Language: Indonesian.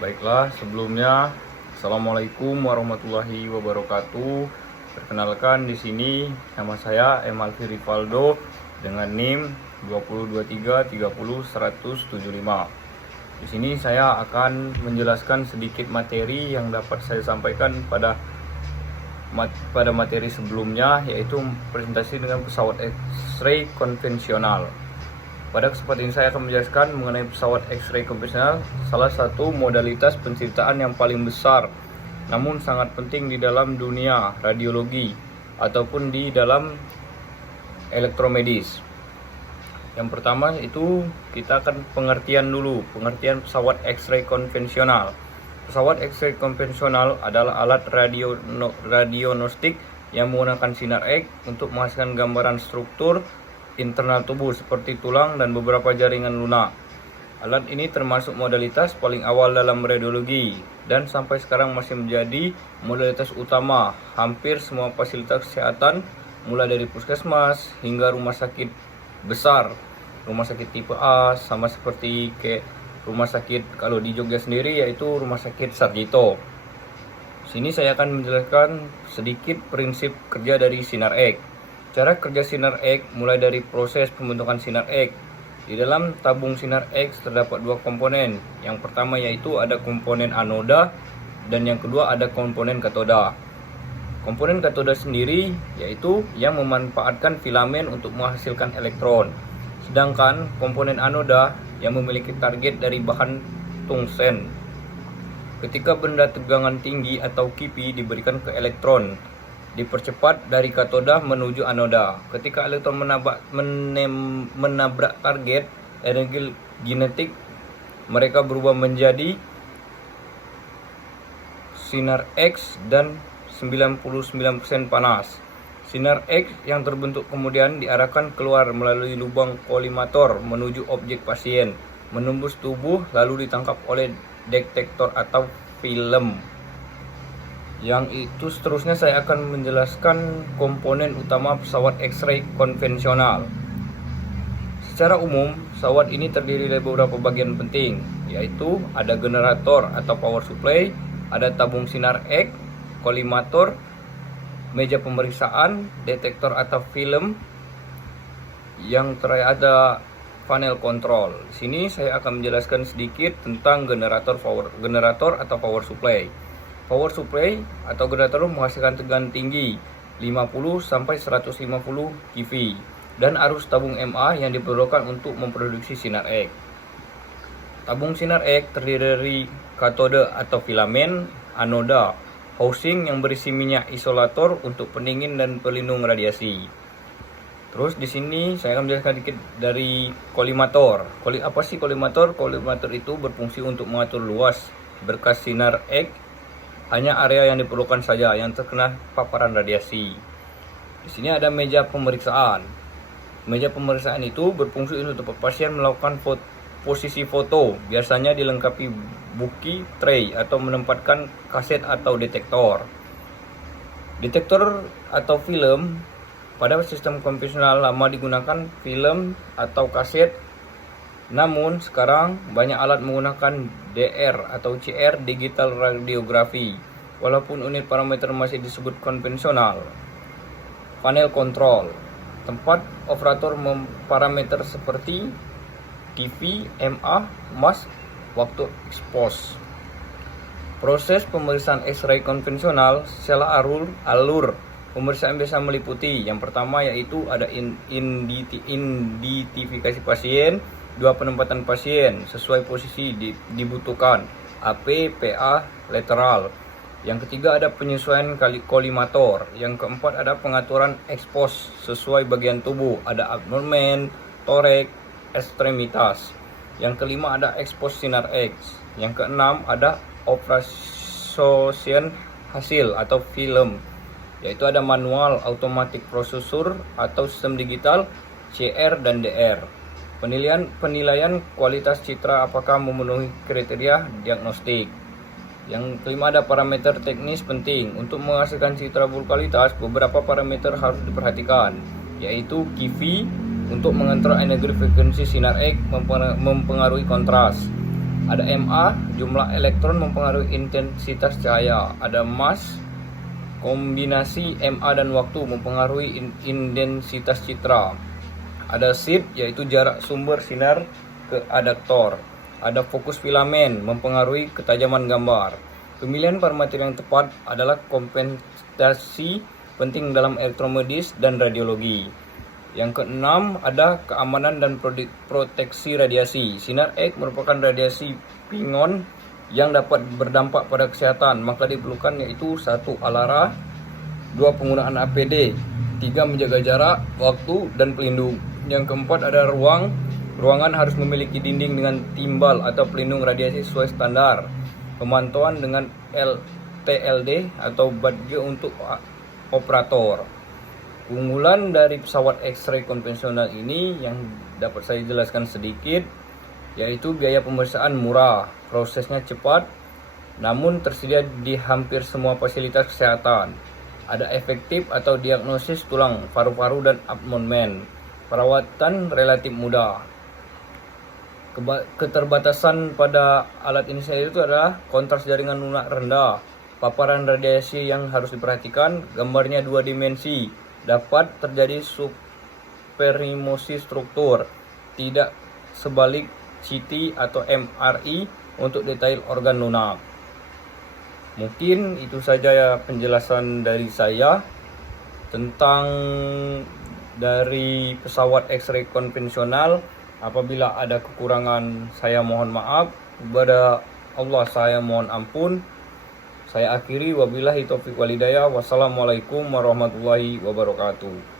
Baiklah, sebelumnya Assalamualaikum warahmatullahi wabarakatuh. Perkenalkan, di sini nama saya Emalfi Rivaldo dengan NIM 2023301175. Di sini saya akan menjelaskan sedikit materi yang dapat saya sampaikan pada materi sebelumnya, yaitu presentasi dengan pesawat X-ray konvensional. Pada kesempatan ini saya akan menjelaskan mengenai pesawat X-ray konvensional, salah satu modalitas penciptaan yang paling besar namun sangat penting di dalam dunia radiologi ataupun di dalam elektromedis. Yang pertama itu kita akan pengertian pengertian pesawat X-ray konvensional. Pesawat X-ray konvensional adalah alat radionostik yang menggunakan sinar X untuk menghasilkan gambaran struktur internal tubuh seperti tulang dan beberapa jaringan lunak. Alat ini termasuk modalitas paling awal dalam radiologi dan sampai sekarang masih menjadi modalitas utama hampir semua fasilitas kesehatan, mulai dari puskesmas hingga rumah sakit besar, rumah sakit tipe A, sama seperti kayak rumah sakit kalau di Jogja sendiri yaitu rumah sakit Sarjito. Sini saya akan menjelaskan sedikit prinsip kerja dari sinar X. Cara kerja sinar X mulai dari proses pembentukan sinar X. Di dalam tabung sinar X terdapat dua komponen. Yang pertama yaitu ada komponen anoda dan yang kedua ada komponen katoda. Komponen katoda sendiri yaitu yang memanfaatkan filamen untuk menghasilkan elektron. Sedangkan komponen anoda yang memiliki target dari bahan tungsten. Ketika benda tegangan tinggi atau KIPI diberikan ke elektron, dipercepat dari katoda menuju anoda. Ketika elektron menabrak target energi kinetik, mereka berubah menjadi sinar X dan 99% panas. Sinar X yang terbentuk kemudian diarahkan keluar melalui lubang kolimator menuju objek pasien, menembus tubuh lalu ditangkap oleh detektor atau film. Yang itu seterusnya saya akan menjelaskan komponen utama pesawat X-ray konvensional. Secara umum, pesawat ini terdiri dari beberapa bagian penting, yaitu ada generator atau power supply, ada tabung sinar X, kolimator, meja pemeriksaan, detektor atau film, yang terakhir ada panel kontrol. Di sini saya akan menjelaskan sedikit tentang generator atau power supply. Power supply atau generator menghasilkan tegangan tinggi 50 sampai 150 kV dan arus tabung MA yang diperlukan untuk memproduksi sinar X. Tabung sinar X terdiri dari katode atau filamen, anoda, housing yang berisi minyak isolator untuk pendingin dan pelindung radiasi. Terus di sini saya akan menjelaskan sedikit dari kolimator. Apa sih kolimator? Kolimator itu berfungsi untuk mengatur luas berkas sinar X. Hanya area yang diperlukan saja yang terkena paparan radiasi. Di sini ada meja pemeriksaan. Meja pemeriksaan itu berfungsi untuk pasien melakukan posisi foto, biasanya dilengkapi buki tray atau menempatkan kaset atau detektor. Detektor atau film pada sistem konvensional lama digunakan film atau kaset. Namun sekarang banyak alat menggunakan DR atau CR digital radiografi, walaupun unit parameter masih disebut konvensional. Panel kontrol, tempat operator memparameter seperti TV, MA, mask, waktu expose. Proses pemeriksaan X-ray konvensional secara alur pemeriksaan biasa meliputi yang pertama yaitu ada identifikasi pasien, dua penempatan pasien sesuai posisi dibutuhkan, AP, PA, lateral. Yang ketiga ada penyesuaian kolimator. Yang keempat ada pengaturan expose sesuai bagian tubuh, ada abdomen, torek, ekstremitas. Yang kelima ada expose sinar X. Yang keenam ada operation hasil atau film, yaitu ada manual, automatic processor atau sistem digital, CR dan DR. Penilaian kualitas citra apakah memenuhi kriteria diagnostik. Yang kelima ada parameter teknis penting. Untuk menghasilkan citra berkualitas, beberapa parameter harus diperhatikan, yaitu KIVI untuk mengontrol energi frekuensi sinar X mempengaruhi kontras, Ada MA, jumlah elektron mempengaruhi intensitas cahaya. Ada mass, kombinasi MA dan waktu mempengaruhi intensitas citra. Ada shift, yaitu jarak sumber sinar ke adaptor. Ada fokus filamen, mempengaruhi ketajaman gambar. Pemilihan parameter yang tepat adalah kompensasi penting dalam elektromedis dan radiologi. Yang keenam, ada keamanan dan proteksi radiasi. Sinar X merupakan radiasi pingon yang dapat berdampak pada kesehatan, maka diperlukan yaitu 1. Alara, 2. Penggunaan APD, 3. Menjaga jarak, waktu, dan pelindung. Yang keempat, ada ruangan harus memiliki dinding dengan timbal atau pelindung radiasi sesuai standar. Pemantauan dengan TLD atau badge untuk operator. Keunggulan dari pesawat X-ray konvensional ini yang dapat saya jelaskan sedikit, yaitu biaya pemeriksaan murah, prosesnya cepat, namun tersedia di hampir semua fasilitas kesehatan. Ada efektif atau diagnosis tulang, paru-paru, dan abdomen. Perawatan relatif mudah. Keterbatasan pada alat ini sendiri itu adalah kontras jaringan lunak rendah, paparan radiasi yang harus diperhatikan, gambarnya 2 dimensi, dapat terjadi superimposi struktur, tidak sebalik CT atau MRI untuk detail organ lunak. Mungkin itu saja penjelasan dari saya tentang dari pesawat X-ray konvensional. Apabila ada kekurangan, saya mohon maaf. Kepada Allah saya mohon ampun. Saya akhiri, wabillahi taufiq walhidayah. Wassalamualaikum warahmatullahi wabarakatuh.